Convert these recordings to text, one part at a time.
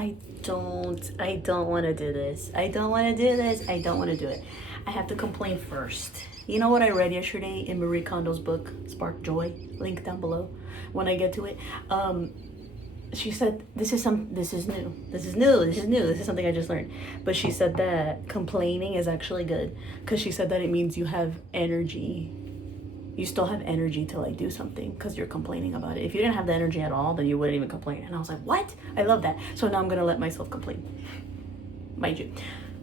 I don't want to do this. I don't want to do this. I don't want to do it. I have to complain first. You know what I read yesterday in Marie Kondo's book, Spark Joy? Link down below when I get to it. She said this is new. This is new. This is something I just learned. But she said that complaining is actually good because she said that it means you have energy. You still have energy to like do something because you're complaining about it. If you didn't have the energy at all, then you wouldn't even complain. And I was like, what? I love that. So now I'm gonna let myself complain, mind you.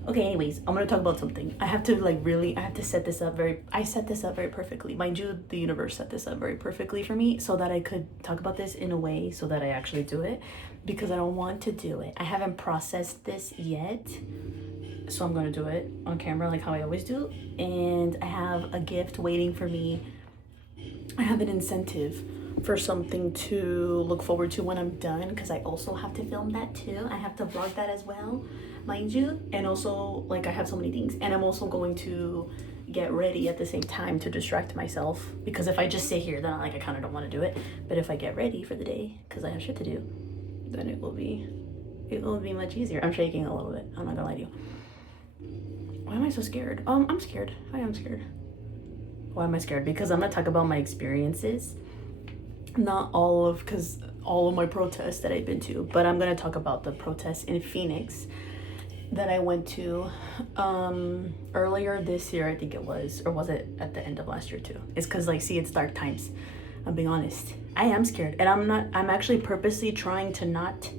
Okay, anyways, I'm gonna talk about something. I have to set this up I set this up very perfectly. Mind you, the universe set this up very perfectly for me so that I could talk about this in a way so that I actually do it because I don't want to do it. I haven't processed this yet. So I'm gonna do it on camera like how I always do. And I have a gift waiting for me. I have an incentive for something to look forward to when I'm done because I also have to film that too. I have to vlog that as well, mind you. And also, like, I have so many things. And I'm also going to get ready at the same time to distract myself because if I just sit here, then I kind of don't want to do it. But if I get ready for the day because I have shit to do, then it will be much easier. I'm shaking a little bit. I'm not gonna lie to you. Why am I so scared? I'm scared. I am scared. Why am I scared? Because I'm gonna talk about my experiences. Not because all of my protests that I've been to, but I'm gonna talk about the protests in Phoenix that I went to earlier this year, I think it was, or was it at the end of last year too? It's because it's dark times. I'm being honest. I am scared, and I'm actually purposely trying to not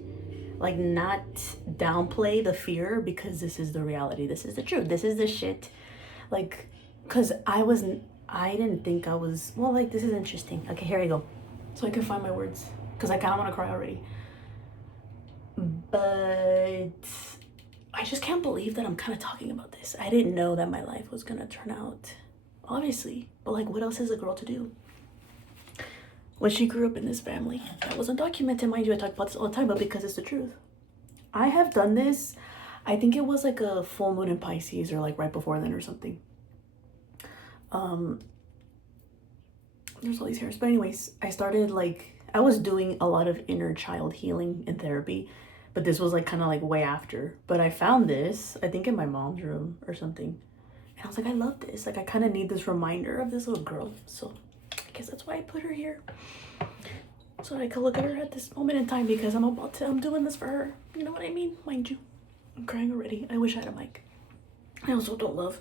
downplay the fear because this is the reality. This is the truth. This is the shit. Because I didn't think I was, this is interesting. Okay, here I go. So I can find my words because I kind of want to cry already. But I just can't believe that I'm kind of talking about this. I didn't know that my life was going to turn out, obviously. But what else is a girl to do? When she grew up in this family that wasn't documented, mind you, I talk about this all the time, but because it's the truth. I have done this, I think it was like a full moon in Pisces or right before then or something. There's all these hairs, but anyways, I was doing a lot of inner child healing in therapy, but this was kind of way after. But I found this, I think in my mom's room or something, and I was like, I love this. I kind of need this reminder of this little girl, so I guess that's why I put her here, so I could look at her at this moment in time because I'm doing this for her. You know what I mean? Mind you, I'm crying already. I wish I had a mic. I also don't love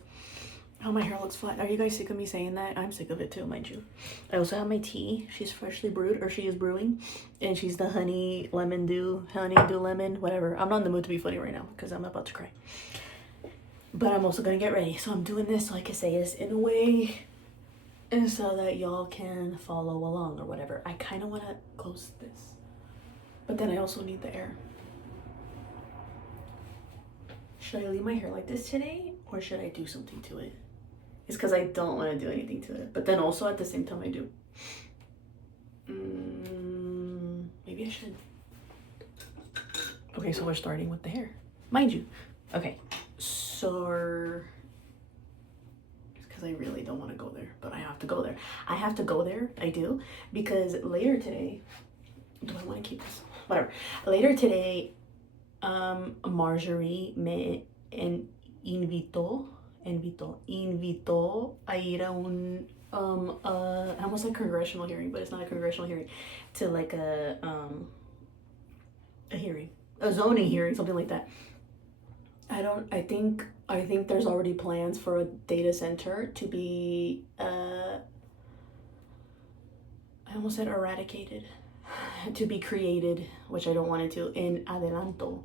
how my hair looks flat. Are you guys sick of me saying that? I'm sick of it too, mind you. I also have my tea. She's freshly brewed, or she is brewing, and she's the honey dew lemon, whatever. I'm not in the mood to be funny right now because I'm about to cry. But I'm also gonna get ready, so I'm doing this so I can say this in a way and so that y'all can follow along or whatever. I kind of want to close this, but then I also need the air. Should I leave my hair like this today or should I do something to it? It's because I don't want to do anything to it, but then also at the same time I do. Maybe I should. Okay, so we're starting with the hair, mind you. Okay, so because I really don't want to go there, but I have to go there. I do, because later today, do I want to keep this? Whatever. Later today, Marjorie me invitó a ir a un I almost like congressional hearing, but it's not a congressional hearing, to a hearing, a zoning hearing, something like that. I think there's already plans for a data center to be I almost said eradicated, to be created, which I don't want it to, in Adelanto.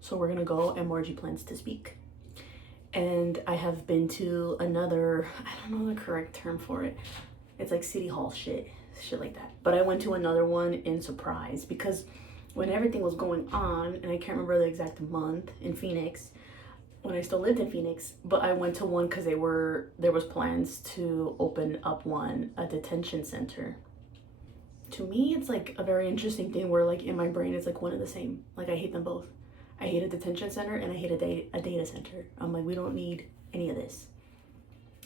So we're gonna go, and Margie plans to speak. And I have been to another, I don't know the correct term for it. It's like city hall shit like that. But I went to another one in Surprise because when everything was going on, and I can't remember the exact month, in Phoenix, when I still lived in Phoenix, but I went to one because there was plans to open up a detention center. To me, it's a very interesting thing where in my brain it's one and the same. I hate them both. I hate a detention center and I hate a data center. I'm we don't need any of this.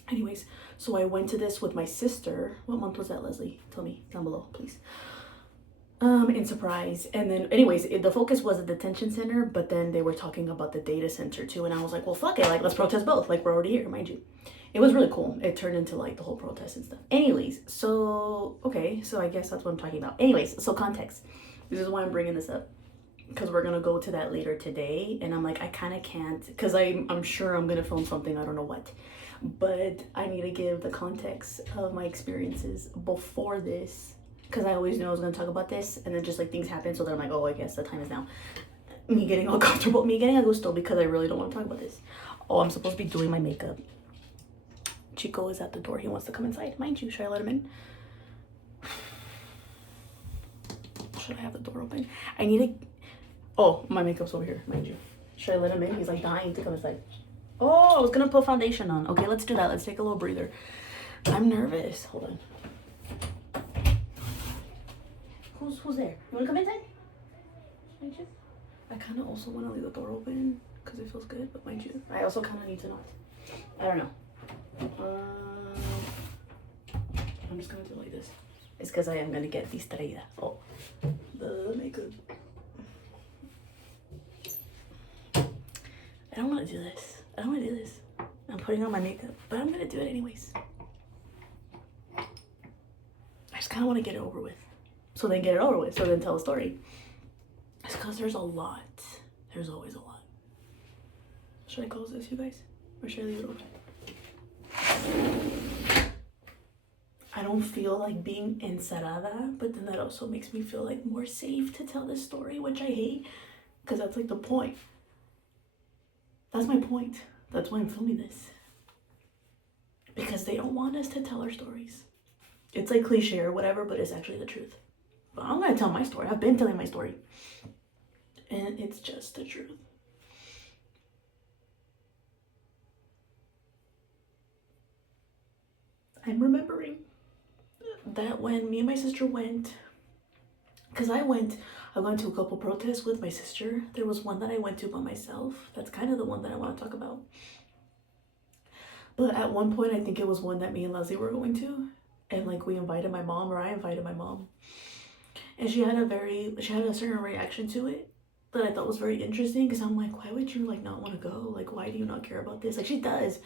Anyways, so I went to this with my sister. What month was that, Leslie? Tell me down below, please. in Surprise. And then anyways, the focus was a detention center, but then they were talking about the data center too, and I was like, well, fuck it, like let's protest both, like we're already here, mind you. It was really cool. It turned into like the whole protest and stuff. Anyways, so okay, so I guess that's what I'm talking about. Anyways, so context, this is why I'm bringing this up, because we're gonna go to that later today, and I'm like, I kind of can't, because I'm sure I'm gonna film something, I don't know what, but I need to give the context of my experiences before this, because I always knew I was gonna talk about this, and then just like things happen, so then I'm like, oh, I guess the time is now. Me getting uncomfortable, me getting a gusto, because I really don't want to talk about this. Oh, I'm supposed to be doing my makeup. Chico is at the door. He wants to come inside. Mind you, should I let him in? Should I have the door open? I need to... Oh, my makeup's over here, mind you. Should I let him in? He's like dying to come inside. Oh, I was gonna put foundation on. Okay, let's do that. Let's take a little breather. I'm nervous. Hold on. Who's there? You wanna come inside? Mind you? I kind of also want to leave the door open because it feels good, but mind you, I also kind of need to not. I don't know. I'm just gonna do it like this. It's because I am gonna get distraída. Oh, the makeup. I don't want to do this. I don't want to do this. I'm putting on my makeup, but I'm gonna do it anyways. I just kind of want to get it over with. So then get it over with. So then tell a story. It's because there's a lot. There's always a lot. Should I close this, you guys? Or should I leave it open? I don't feel like being encerrada, but then that also makes me feel like more safe to tell this story, which I hate, because that's like the point. That's my point. That's why I'm filming this. Because they don't want us to tell our stories. It's like cliche or whatever, but it's actually the truth. But I'm gonna tell my story. I've been telling my story. And it's just the truth. I'm remembering that when me and my sister went, because I went to a couple protests with my sister. There was one that I went to by myself. That's kind of the one that I want to talk about. But at one point, I think it was one that me and Leslie were going to. And like we invited my mom, or I invited my mom. And she had a certain reaction to it that I thought was very interesting, because I'm like, why would you like not want to go? Like, why do you not care about this? Like, she does.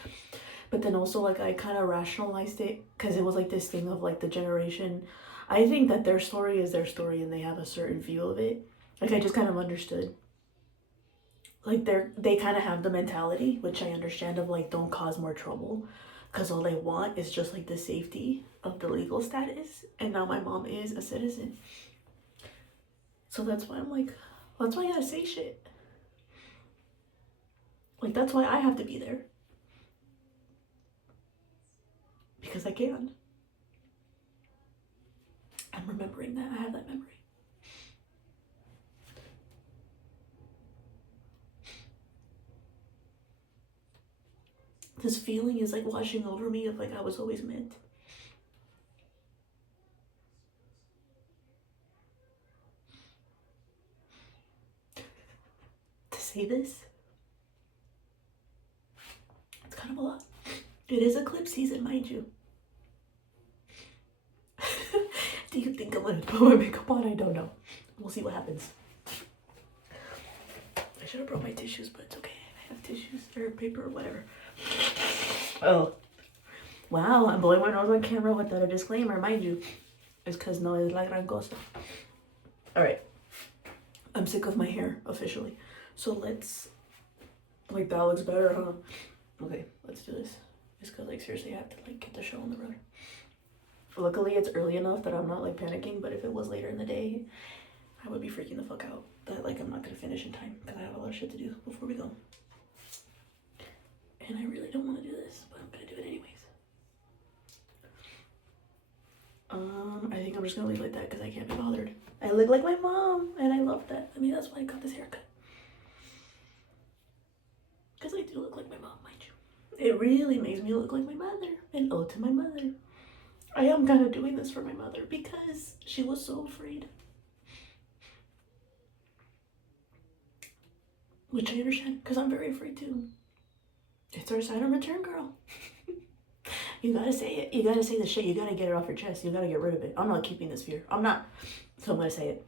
But then also like I kind of rationalized it, because it was like this thing of like the generation. I think that their story is their story and they have a certain view of it. Like, I just kind of understood. Like they kind of have the mentality, which I understand, of like, don't cause more trouble, because all they want is just like the safety of the legal status. And now my mom is a citizen. So that's why I'm like, that's why I gotta say shit. Like, that's why I have to be there. Because I can. I'm remembering that. I have that memory. This feeling is like washing over me of like I was always meant. To say this, it's kind of a lot. It is eclipse season, mind you. Do you think I'm gonna put my makeup on? I don't know. We'll see what happens. I should have brought my tissues, but it's okay. I have tissues or paper or whatever. Oh. Wow, I'm blowing my nose on camera without a disclaimer, mind you. It's because no es la gran cosa. Alright. I'm sick of my hair, officially. So let's... Like, that looks better, huh? Okay, let's do this. Just because, like, seriously, I have to, like, get the show on the road. Luckily, it's early enough that I'm not, like, panicking, but if it was later in the day, I would be freaking the fuck out that, like, I'm not going to finish in time, because I have a lot of shit to do before we go. And I really don't want to do this, but I'm going to do it anyways. I think I'm just going to leave it like that, because I can't be bothered. I look like my mom, and I love that. I mean, that's why I got this haircut. Because I do look like my mom, mind you. It really makes me look like my mother, and ode to my mother. I am kind of doing this for my mother because she was so afraid. Which I understand, because I'm very afraid too. It's our Saturn return, girl. You gotta say it. You gotta say the shit. You gotta get it off your chest. You gotta get rid of it. I'm not keeping this fear. I'm not. So I'm gonna say it.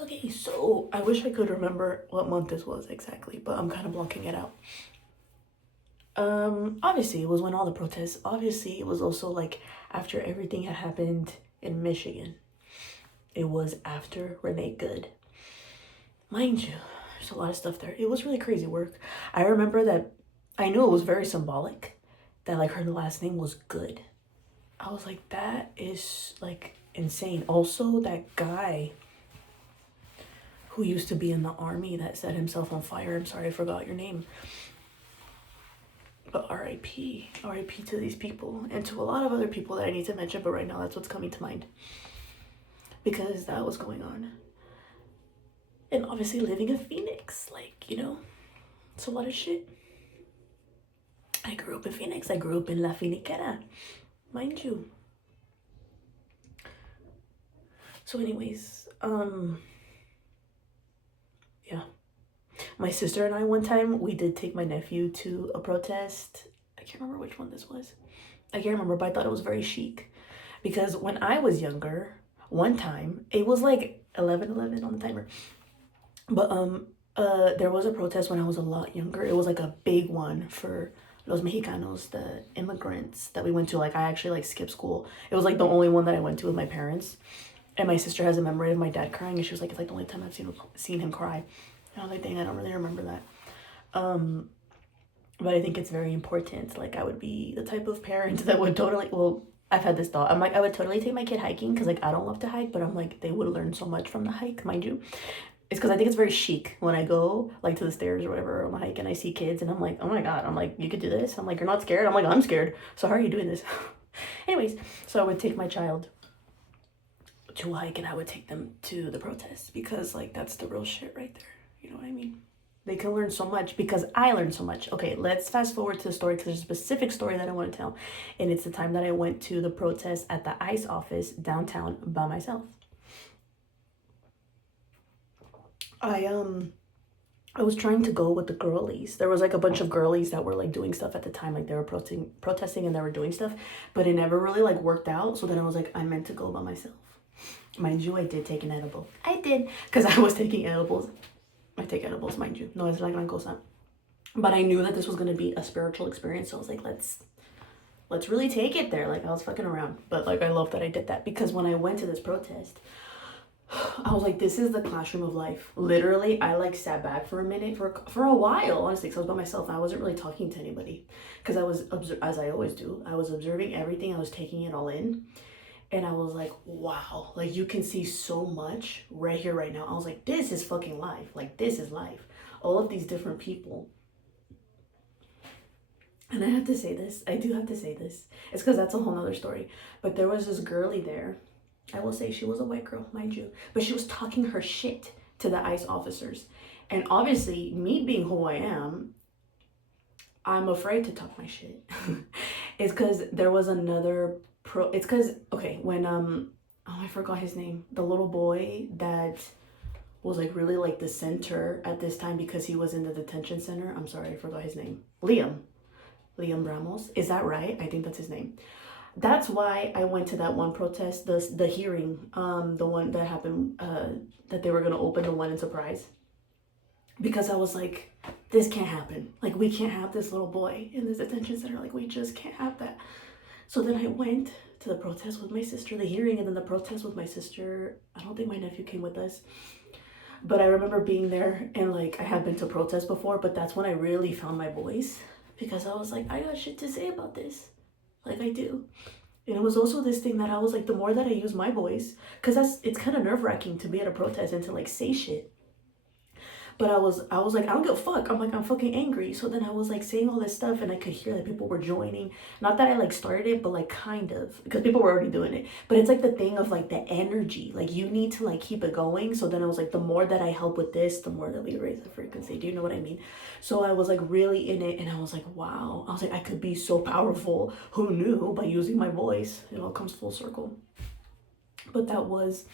Okay, so I wish I could remember what month this was exactly, but I'm kind of blocking it out. Obviously it was when all the protests, obviously it was also like after everything had happened in Michigan. It was after Renee Good. Mind you, there's a lot of stuff there. It was really crazy work. I remember that I knew it was very symbolic that like her last name was Good. I was like, that is like insane. Also, that guy who used to be in the army that set himself on fire. I'm sorry, I forgot your name. But R.I.P. R.I.P. to these people and to a lot of other people that I need to mention, but right now that's what's coming to mind. Because that was going on. And obviously living in Phoenix, like, you know, it's a lot of shit. I grew up in Phoenix. I grew up in La Finiquera, mind you. So anyways, yeah. My sister and I, one time, we did take my nephew to a protest. I can't remember which one this was. I can't remember, but I thought it was very chic. Because when I was younger, one time, it was like 11:11 on the timer. But there was a protest when I was a lot younger. It was like a big one for Los Mexicanos, the immigrants that we went to. Like I actually like skipped school. It was like the only one that I went to with my parents. And my sister has a memory of my dad crying, and she was like, it's like the only time I've seen him cry. And I was like, dang, I don't really remember that. But I think it's very important. Like I would be the type of parent that would totally, well, I've had this thought. I'm like, I would totally take my kid hiking because like I don't love to hike, but I'm like, they would learn so much from the hike, mind you. It's because I think it's very chic when I go like to the stairs or whatever on the hike and I see kids and I'm like, oh my God, I'm like, you could do this. I'm like, you're not scared. I'm like, I'm scared. So how are you doing this? Anyways, so I would take my child to a hike and I would take them to the protest because like that's the real shit right there. You know what I mean? They can learn so much because I learned so much. Okay, let's fast forward to the story because there's a specific story that I want to tell. And it's the time that I went to the protest at the ICE office downtown by myself. I was trying to go with the girlies. There was like a bunch of girlies that were like doing stuff at the time, like they were protesting and they were doing stuff, but it never really like worked out. So then I was like, I meant to go by myself. Mind you, I did take an edible. I did, because I was taking edibles. I take edibles, mind you. No es la gran cosa. But I knew that this was gonna be a spiritual experience. So I was like, let's really take it there. Like I was fucking around. But like I love that I did that because when I went to this protest, I was like, this is the classroom of life. Literally, I like sat back for a minute, for a while, honestly, because I was by myself. I wasn't really talking to anybody because I was, as I always do, I was observing everything. I was taking it all in. And I was like, wow, like you can see so much right here, right now. I was like, this is fucking life. Like, this is life. All of these different people. And I have to say this. I do have to say this. It's because that's a whole nother story. But there was this girlie there. I will say she was a white girl, mind you. But she was talking her shit to the ICE officers. And obviously, me being who I am, I'm afraid to talk my shit. It's because there was another it's because, okay, when, oh, I forgot his name. The little boy that was like really like the center at this time because he was in the detention center. I'm sorry, I forgot his name. Liam Ramos. Is that right? I think that's his name. That's why I went to that one protest, the hearing, the one that happened, that they were going to open the one in Surprise. Because I was like, this can't happen. Like, we can't have this little boy in this detention center. Like, we just can't have that. So then I went to the protest with my sister, the hearing, and then the protest with my sister. I don't think my nephew came with us. But I remember being there, and like, I had been to protests before, but that's when I really found my voice. Because I was like, I got shit to say about this. Like, I do. And it was also this thing that I was like, the more that I use my voice, because it's kind of nerve-wracking to be at a protest and to like say shit. But I was like, I don't give a fuck. I'm like, I'm fucking angry. So then I was like saying all this stuff and I could hear that people were joining. Not that I like started it, but like kind of, because people were already doing it. But it's like the thing of like the energy, like you need to like keep it going. So then I was like, the more that I help with this, the more that we raise the frequency. Do you know what I mean? So I was like really in it and I was like, wow. I was like, I could be so powerful. Who knew? By using my voice, it all comes full circle. But that was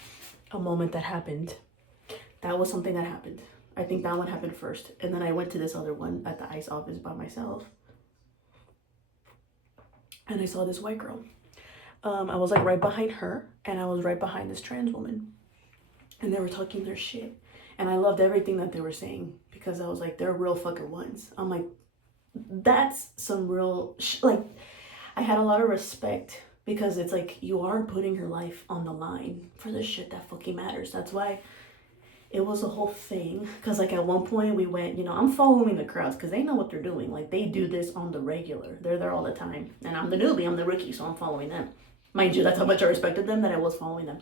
a moment that happened. That was something that happened. I think that one happened first. And then I went to this other one at the ICE office by myself. And I saw this white girl. I was like right behind her, and I was right behind this trans woman, and they were talking their shit, and I loved everything that they were saying because I was like, they're real fucking ones. I'm like, that's some real like, I had a lot of respect because it's like you are putting your life on the line for the shit that fucking matters. That's why it was a whole thing. Because like at one point we went, you know, I'm following the crowds because they know what they're doing. Like they do this on the regular. They're there all the time. And I'm the newbie, I'm the rookie, so I'm following them. Mind you, that's how much I respected them that I was following them.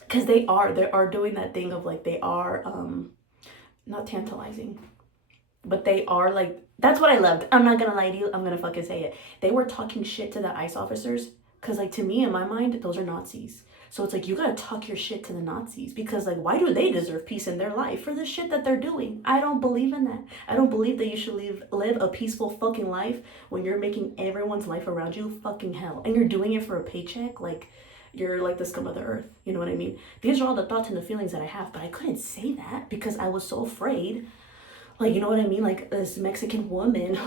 Because they are doing that thing of like, they are not tantalizing, but they are like, that's what I loved. I'm not gonna lie to you, I'm gonna fucking say it. They were talking shit to the ICE officers because like, to me, in my mind, those are Nazis. So it's like, you gotta talk your shit to the Nazis because like, why do they deserve peace in their life for the shit that they're doing? I don't believe in that. I don't believe that you should live a peaceful fucking life when you're making everyone's life around you fucking hell and you're doing it for a paycheck. Like, you're like the scum of the earth. You know what I mean? These are all the thoughts and the feelings that I have, but I couldn't say that because I was so afraid. Like, you know what I mean? Like, this Mexican woman,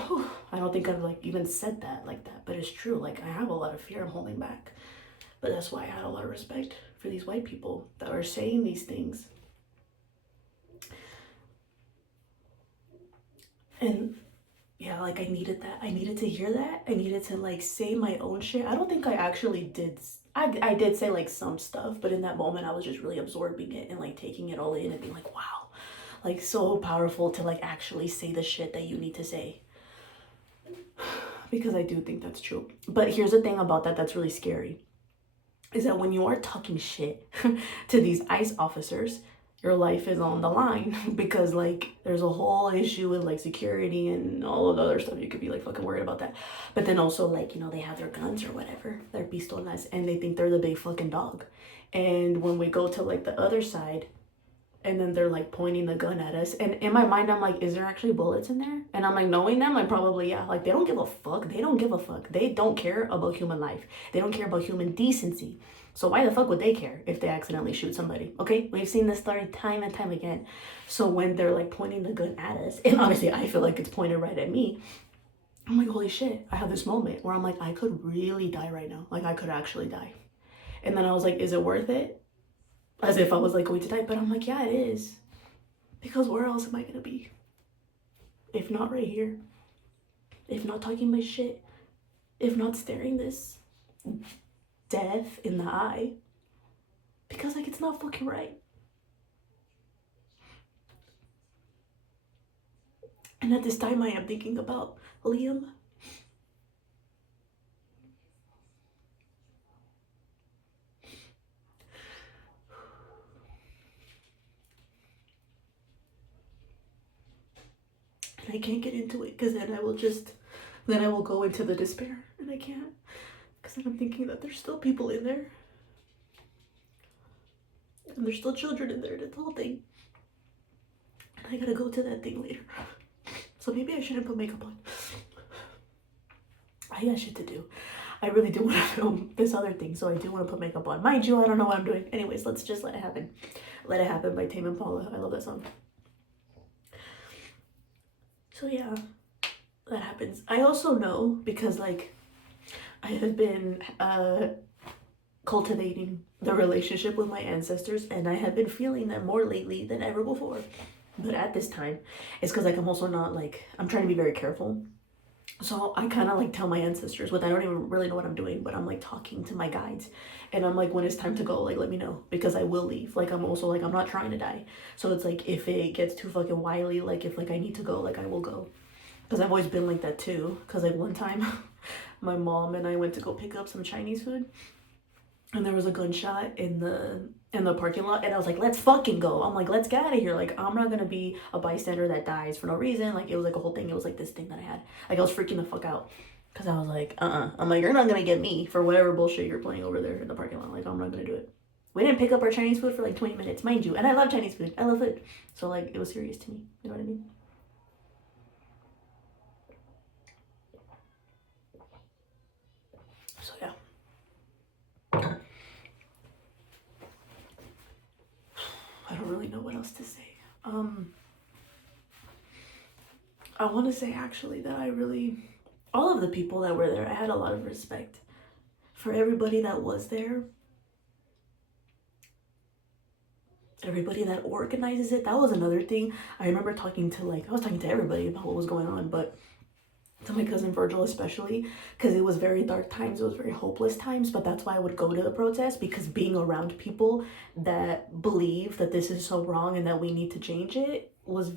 I don't think I've like even said that like that, but it's true. Like, I have a lot of fear I'm holding back. But that's why I had a lot of respect for these white people that are saying these things. And yeah, like I needed that. I needed to hear that. I needed to like say my own shit. I don't think I actually did. I did say like some stuff, but in that moment I was just really absorbing it and like taking it all in and being like, wow, like so powerful to like actually say the shit that you need to say. Because I do think that's true. But here's the thing about that that's really scary is that when you are talking shit to these ICE officers, your life is on the line because like there's a whole issue with like security and all of the other stuff. You could be like fucking worried about that. But then also like, you know, they have their guns or whatever, their pistolas, and they think they're the big fucking dog. And when we go to like the other side, and then they're like pointing the gun at us, and in my mind I'm like, is there actually bullets in there? And I'm like, knowing them, like probably yeah. Like they don't give a fuck. They don't give a fuck. They don't care about human life. They don't care about human decency. So why the fuck would they care if they accidentally shoot somebody? Okay, we've seen this story time and time again. So when they're like pointing the gun at us, and obviously I feel like it's pointed right at me, I'm like, holy shit. I have this moment where I'm like, I could really die right now. Like I could actually die. And then I was like, is it worth it? As if I was like going to die, but I'm like, yeah, it is. Because where else am I gonna be? If not right here. If not talking my shit. If not staring this death in the eye. Because like, it's not fucking right. And at this time I am thinking about Liam. And I can't get into it because then I will go into the despair, and I can't, because then I'm thinking that there's still people in there, and there's still children in there, and it's the whole thing, and I gotta go to that thing later. So maybe I shouldn't put makeup on. I got shit to do. I really do want to film this other thing, so I do want to put makeup on. Mind you, I don't know what I'm doing. Anyways, let's just let it happen. Let It Happen by Tame Impala. I love that song. So yeah, that happens. I also know because like I have been cultivating the relationship with my ancestors, and I have been feeling them more lately than ever before. But at this time, it's because like I'm also not like, I'm trying to be very careful. So I kind of like tell my ancestors, but I don't even really know what I'm doing, but I'm like talking to my guides, and I'm like, when it's time to go, like let me know, because I will leave. Like I'm also like, I'm not trying to die. So it's like, if it gets too fucking wily, like if like I need to go, like I will go. Because I've always been like that too. Because like one time my mom and I went to go pick up some Chinese food, and there was a gunshot in the parking lot, and I was like, let's fucking go. I'm like, let's get out of here. Like I'm not gonna be a bystander that dies for no reason. Like it was like a whole thing. It was like this thing that I had. Like I was freaking the fuck out because I was like, I'm like, you're not gonna get me for whatever bullshit you're playing over there in the parking lot. Like I'm not gonna do it. We didn't pick up our Chinese food for like 20 minutes, mind you, and I love Chinese food. I love food. So like it was serious to me. You know what I mean? So yeah. I don't really know what else to say. I want to say actually that I really, all of the people that were there, I had a lot of respect for everybody that was there, everybody that organizes it. That was another thing. I remember I was talking to everybody about what was going on, but to my cousin Virgil especially, because it was very dark times, it was very hopeless times. But that's why I would go to the protest, because being around people that believe that this is so wrong and that we need to change it was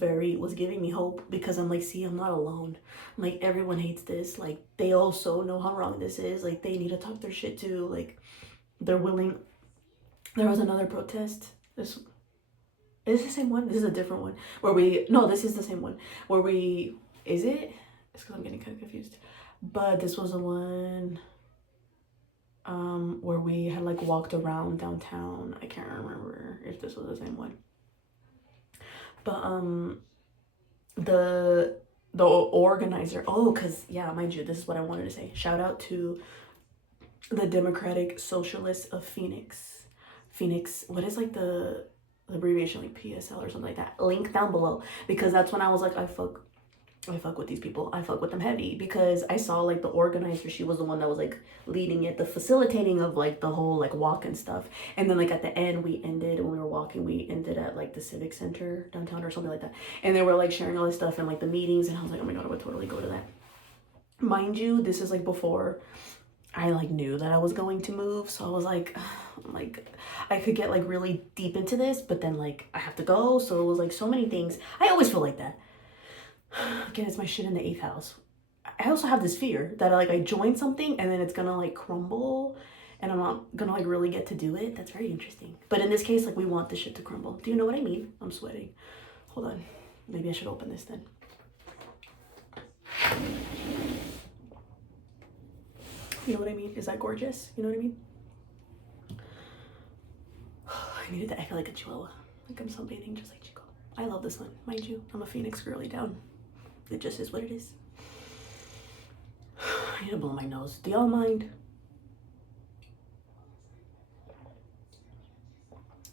giving me hope, because I'm like, see, I'm not alone. I'm like, everyone hates this. Like, they also know how wrong this is. Like, they need to talk their shit too. Like, they're willing. There was another protest. This is the same one. This is a different one this is the same one is it? It's because I'm getting kind of confused. But this was the one where we had like walked around downtown. I can't remember if this was the same one. But the organizer, because yeah, mind you, this is what I wanted to say. Shout out to the Democratic Socialists of Phoenix. What is like the abbreviation, like PSL or something like that? Link down below, because that's when I was like, I fuck with these people. I fuck with them heavy, because I saw like the organizer, she was the one that was like leading it, the facilitating of like the whole like walk and stuff. And then like at the end, when we were walking, we ended at like the Civic Center downtown or something like that. And they were like sharing all this stuff and like the meetings, and I was like, oh my god, I would totally go to that. Mind you, this is like before I like knew that I was going to move, so I was like I could get like really deep into this, but then like I have to go, so it was like so many things. I always feel like that. Again, it's my shit in the 8th house. I also have this fear that I join something and then it's gonna like crumble and I'm not gonna like really get to do it. That's very interesting. But in this case, like, we want the shit to crumble. Do you know what I mean? I'm sweating. Hold on. Maybe I should open this then. You know what I mean? Is that gorgeous? You know what I mean? I needed to act like a chihuahua. Like I'm sunbathing just like Chico. I love this one, mind you. I'm a Phoenix girly down. It just is what it is. I need to blow my nose. Do y'all mind?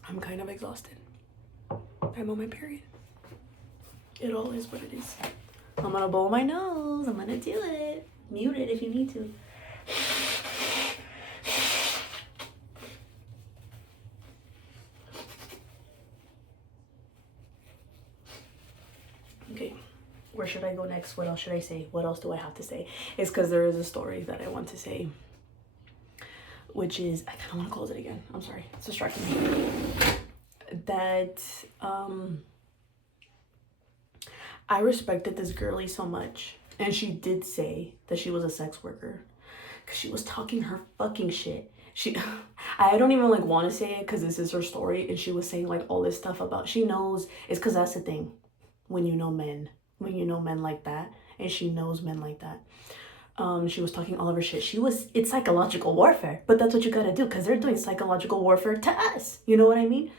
I'm kind of exhausted. I'm on my period. It all is what it is. I'm gonna blow my nose. I'm gonna do it. Mute it if you need to. Okay, where should I go next? What else should I say? What else do I have to say? It's because there is a story that I want to say, which is, I kind of want to close it again. I'm sorry, it's distracting me. That I respected this girlie so much, and she did say that she was a sex worker, because she was talking her fucking shit. I don't even like want to say it because this is her story, and she was saying like all this stuff about, she knows, it's because that's the thing, when you know men like that, and she knows men like that. She was talking all of her shit. It's psychological warfare, but that's what you gotta do, because they're doing psychological warfare to us. You know what I mean?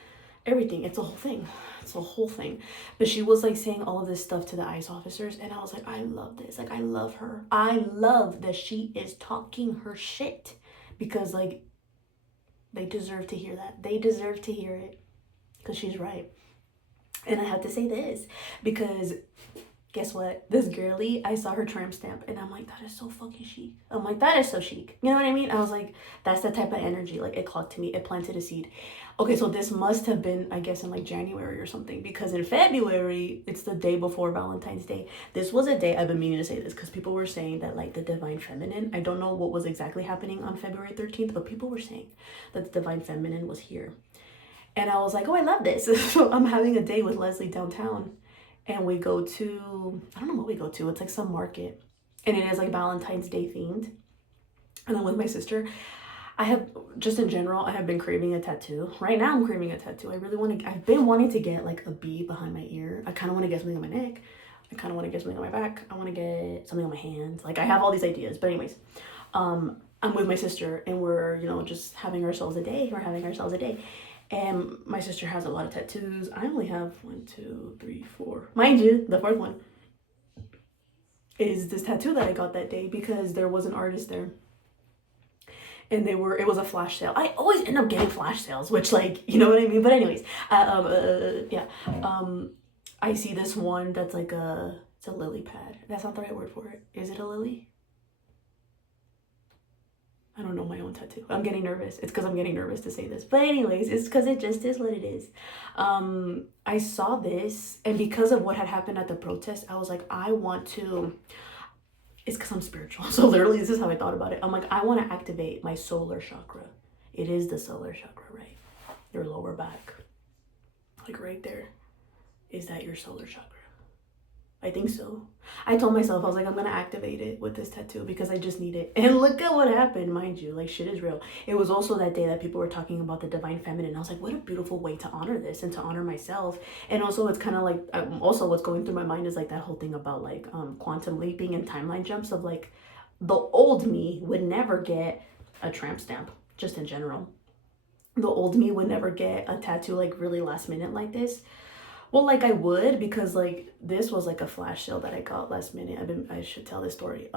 Everything. It's a whole thing. But she was like saying all of this stuff to the ICE officers, and I was like, I love this. Like, I love her. I love that she is talking her shit, because like, they deserve to hear that. They deserve to hear it, because she's right. And I have to say this, because guess what? This girlie, I saw her tramp stamp, and I'm like, that is so fucking chic. I'm like, that is so chic. You know what I mean? I was like, that's the type of energy. Like, it clocked to me. It planted a seed. Okay, so this must have been, I guess, in like January or something, because in February, it's the day before Valentine's Day. This was a day, I've been meaning to say this, because people were saying that like the Divine Feminine, I don't know what was exactly happening on February 13th, but people were saying that the Divine Feminine was here. And I was like, oh, I love this. So I'm having a day with Leslie downtown, and we go to, I don't know what we go to. It's like some market, and it is like Valentine's Day themed. And then with my sister, I have been craving a tattoo. Right now I'm craving a tattoo. I've been wanting to get like a bee behind my ear. I kind of want to get something on my neck. I kind of want to get something on my back. I want to get something on my hands. Like, I have all these ideas. But anyways, I'm with my sister, and we're, just having ourselves a day. And my sister has a lot of tattoos. I only have 1, 2, 3, 4. Mind you, the 4th one is this tattoo that I got that day, because there was an artist there. And it was a flash sale. I always end up getting flash sales, which, like, you know what I mean? But anyways, I see this one that's like it's a lily pad. That's not the right word for it. Is it a lily? I don't know my own tattoo. I'm getting nervous. It's because I'm getting nervous to say this. But anyways, it's because it just is what it is. I saw this, and because of what had happened at the protest, I was like, I want to, it's because I'm spiritual. So literally, this is how I thought about it. I'm like, I want to activate my solar chakra. It is the solar chakra, right? Your lower back. Like right there. Is that your solar chakra? I think so. I told myself, I was like, I'm gonna activate it with this tattoo because I just need it. And look at what happened, mind you. Like, shit is real. It was also that day that people were talking about the divine feminine. I was like, what a beautiful way to honor this and to honor myself. And also, it's kind of like, also what's going through my mind is like that whole thing about like quantum leaping and timeline jumps of like, the old me would never get a tramp stamp, just in general. The old me would never get a tattoo like really last minute like this. Well, like I would, because like this was like a flash sale that I got last minute. I should tell this story.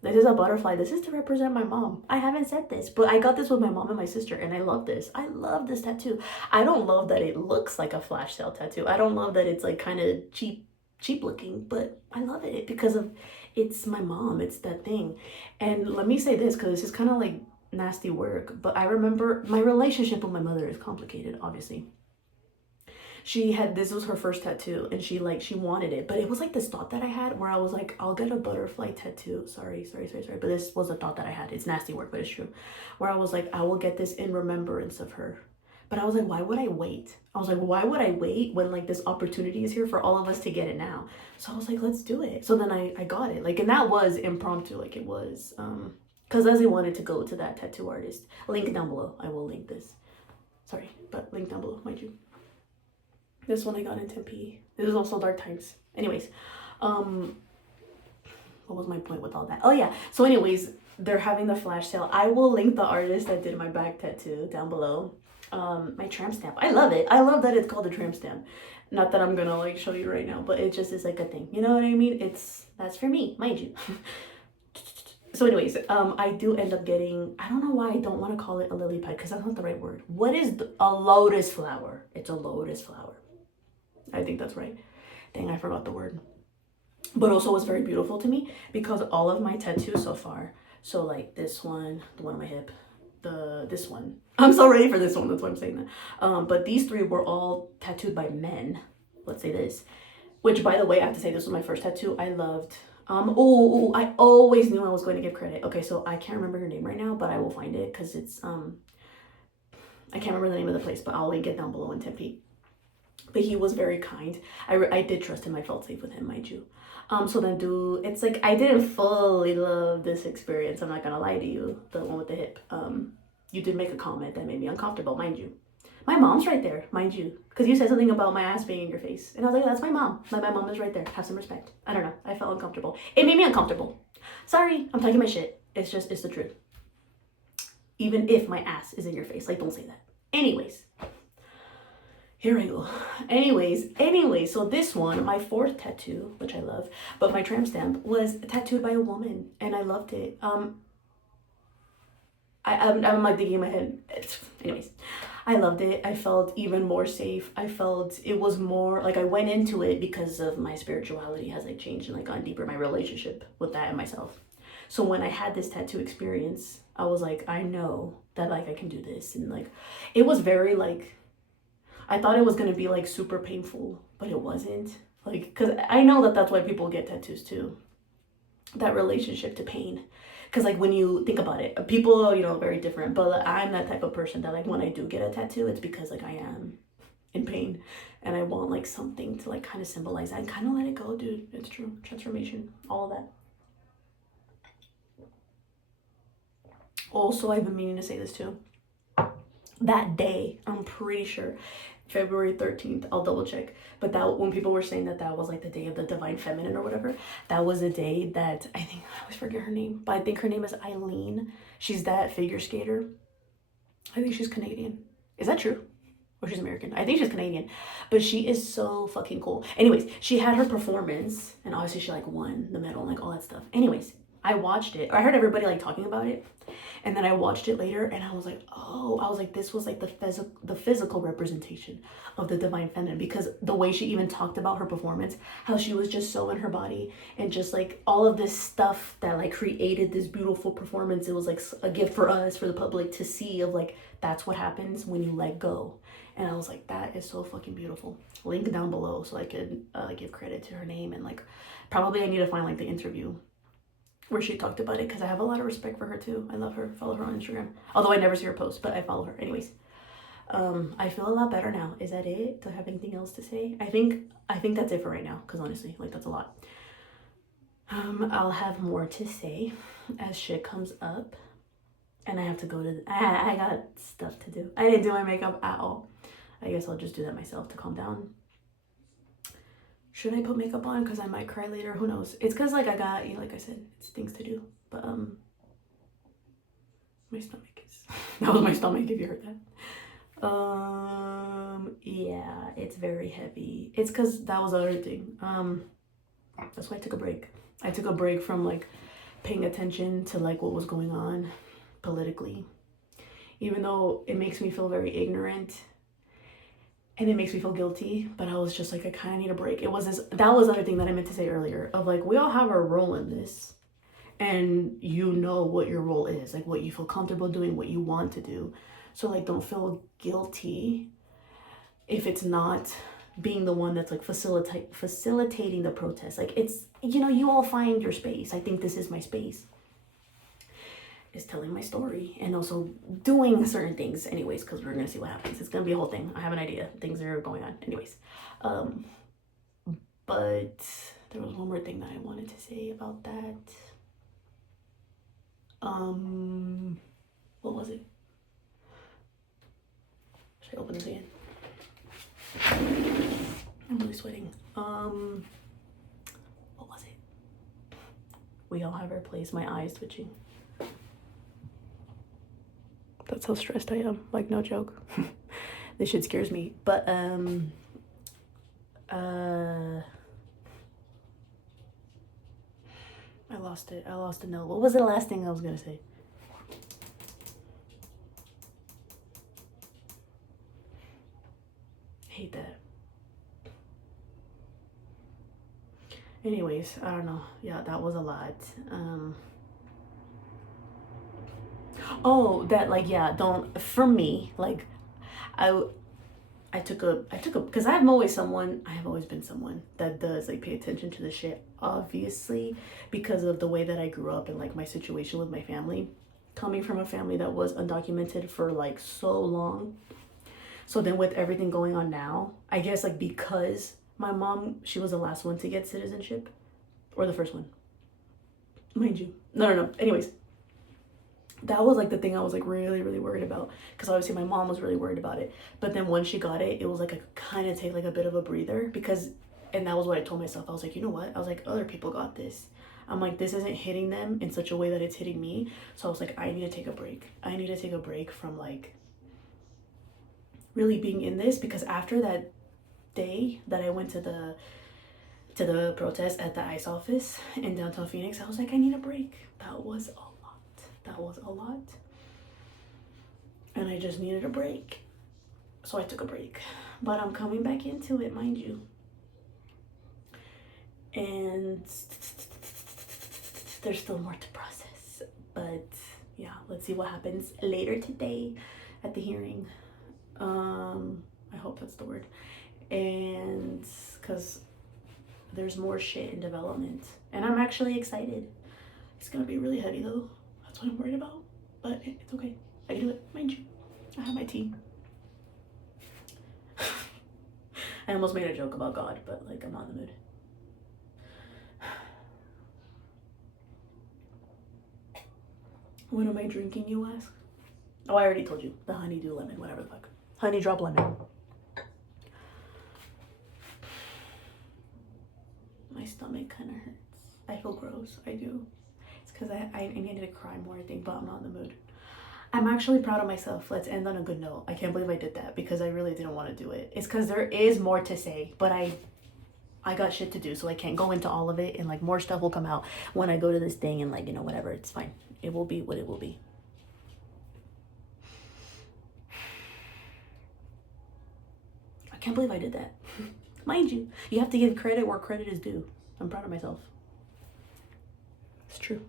This is a butterfly. This is to represent my mom. I haven't said this, but I got this with my mom and my sister, and I love this. I love this tattoo. I don't love that it looks like a flash sale tattoo. I don't love that it's like kind of cheap looking, but I love it because of it's my mom. It's that thing. And let me say this, because this is kind of like nasty work, but I remember my relationship with my mother is complicated, obviously. This was her first tattoo, and she wanted it, but it was like this thought that I had where I was like, I'll get a butterfly tattoo. Sorry, but this was a thought that I had. It's nasty work, but it's true. Where I was like, I will get this in remembrance of her. But I was like, why would I wait? I was like, why would I wait when like this opportunity is here for all of us to get it now? So I was like, let's do it. So then I got it. Like, and that was impromptu. Like it was, because Leslie wanted to go to that tattoo artist. Link down below. I will link this. Sorry, but link down below, mind you. This one I got in Tempe. This is also Dark Times. Anyways, what was my point with all that? Oh yeah. So anyways, they're having the flash sale. I will link the artist that did my back tattoo down below. My tramp stamp. I love it. I love that it's called a tramp stamp. Not that I'm gonna like show you right now, but it just is like a thing. You know what I mean? That's for me, mind you. So anyways, I do end up getting, I don't know why I don't want to call it a lily pad because that's not the right word. What is a lotus flower? It's a lotus flower. I think that's right. Dang, I forgot the word. But also was very beautiful to me because all of my tattoos so far, so like this one, the one on my hip, this one. I'm so ready for this one, that's why I'm saying that. But these three were all tattooed by men. Let's say this. Which, by the way, I have to say this was my first tattoo. I loved. I always knew I was going to give credit. Okay, so I can't remember her name right now, but I will find it because it's I can't remember the name of the place, but I'll link it down below in Tempe. But he was very kind. I did trust him. I felt safe with him, mind you. So then it's like I didn't fully love this experience. I'm not gonna lie to you. The one with the hip. You did make a comment that made me uncomfortable, mind you. My mom's right there, mind you, because you said something about my ass being in your face, and I was like, that's my mom. My mom is right there. Have some respect. I don't know. I felt uncomfortable. It made me uncomfortable. Sorry, I'm talking my shit. It's the truth. Even if my ass is in your face, like don't say that. Anyways. Here I go. Anyways, so this one, my fourth tattoo, which I love, but my tramp stamp was tattooed by a woman, and I loved it. I'm like thinking in my head. Anyways, I loved it. I felt even more safe. I felt it was more like I went into it because of my spirituality has like changed and like gone deeper, my relationship with that and myself. So when I had this tattoo experience, I was like, I know that like I can do this, and like it was very like. I thought it was going to be like super painful, but it wasn't. Like, because I know that that's why people get tattoos too. That relationship to pain. Because like when you think about it, people are, very different. But like, I'm that type of person that like when I do get a tattoo, it's because like I am in pain. And I want like something to like kind of symbolize that and kind of let it go, dude. It's true. Transformation. All of that. Also, I've been meaning to say this too. That day, I'm pretty sure, February 13th, I'll double check, but that when people were saying that was like the day of the divine feminine or whatever, that was a day that I always forget her name, but I think her name is Eileen. She's that figure skater. I think she's Canadian. Is that true? Or she's American? I think she's Canadian, but she is so fucking cool. Anyways, she had her performance, and obviously she like won the medal and like all that stuff. Anyways, I watched it. I heard everybody like talking about it. And then I watched it later and I was like, oh, I was like, this was like the physical representation of the divine feminine, because the way she even talked about her performance, how she was just so in her body and just like all of this stuff that like created this beautiful performance. It was like a gift for us, for the public to see, of like, that's what happens when you let go. And I was like, that is so fucking beautiful. Link down below so I could give credit to her name, and like probably I need to find like the interview where she talked about it, because I have a lot of respect for her too. I love her. Follow her on Instagram. Although I never see her post, but I follow her. Anyways, I feel a lot better now. Is that it? Do I have anything else to say? I think that's it for right now, because honestly, like, that's a lot. I'll have more to say as shit comes up, and I have to go to. I got stuff to do. I didn't do my makeup at all. I guess I'll just do that myself to calm down. Should I put makeup on? Because I might cry later. Who knows? It's because, like, I got, you know, like I said, it's things to do. But, my stomach is... that was my stomach, if you heard that. Yeah, it's very heavy. It's because that was the other thing. That's why I took a break. I took a break from, like, paying attention to, like, what was going on politically. Even though it makes me feel very ignorant. And it makes me feel guilty, but I was just like, I kind of need a break. That was the other thing that I meant to say earlier, of like, we all have our role in this, and you know what your role is, like what you feel comfortable doing, what you want to do. So like, don't feel guilty if it's not being the one that's like facilitating the protest. Like, it's, you know, you all find your space. I think this is my space. Is telling my story and also doing certain things anyways, because we're gonna see what happens. It's gonna be a whole thing. I have an idea. Things are going on anyways. But there was one more thing that I wanted to say about that. What was it? Should I open this again? I'm really sweating. What was it? We all have our place. My eyes twitching. That's how stressed I am, like, no joke. This shit scares me. But I lost it. I lost the note. What was the last thing I was gonna say? Hate that. Anyways, I don't know. Yeah, that was a lot. Oh, that, like, yeah, don't, for me, like, I took a, because I have always been someone that does, like, pay attention to the shit, obviously, because of the way that I grew up and, like, my situation with my family, coming from a family that was undocumented for, like, so long. So then with everything going on now, I guess, like, because my mom, she was the last one to get citizenship, or the first one, mind you. No. Anyways, that was like the thing I was like really, really worried about, because obviously my mom was really worried about it. But then once she got it, it was like a kind of take like a bit of a breather, because, and that was what I told myself. I was like, you know what? I was like, other people got this. I'm like, this isn't hitting them in such a way that it's hitting me. So I was like, I need to take a break. I need to take a break from like really being in this, because after that day that I went to the protest at the ICE office in downtown Phoenix, I was like, I need a break. That was a lot, and I just needed a break, so I took a break. But I'm coming back into it, mind you, and there's still more to process. But yeah, let's see what happens later today at the hearing. I hope that's the word. And because there's more shit in development, and I'm actually excited. It's gonna be really heavy though. That's what I'm worried about, but it's okay. I can do it, mind you. I have my tea. I almost made a joke about God, but like, I'm not in the mood. What am I drinking, you ask? Oh, I already told you. The honeydew lemon, whatever the fuck. Honey drop lemon. My stomach kind of hurts. I feel gross. I do. It's because I needed to cry more, I think, but I'm not in the mood. I'm actually proud of myself. Let's end on a good note. I can't believe I did that, because I really didn't want to do it. It's because there is more to say, but I I got shit to do, so I can't go into all of it, and like more stuff will come out when I go to this thing, and like, you know, whatever, it's fine. It will be what it will be. I can't believe I did that. Mind you, you have to give credit where credit is due. I'm proud of myself. It's true.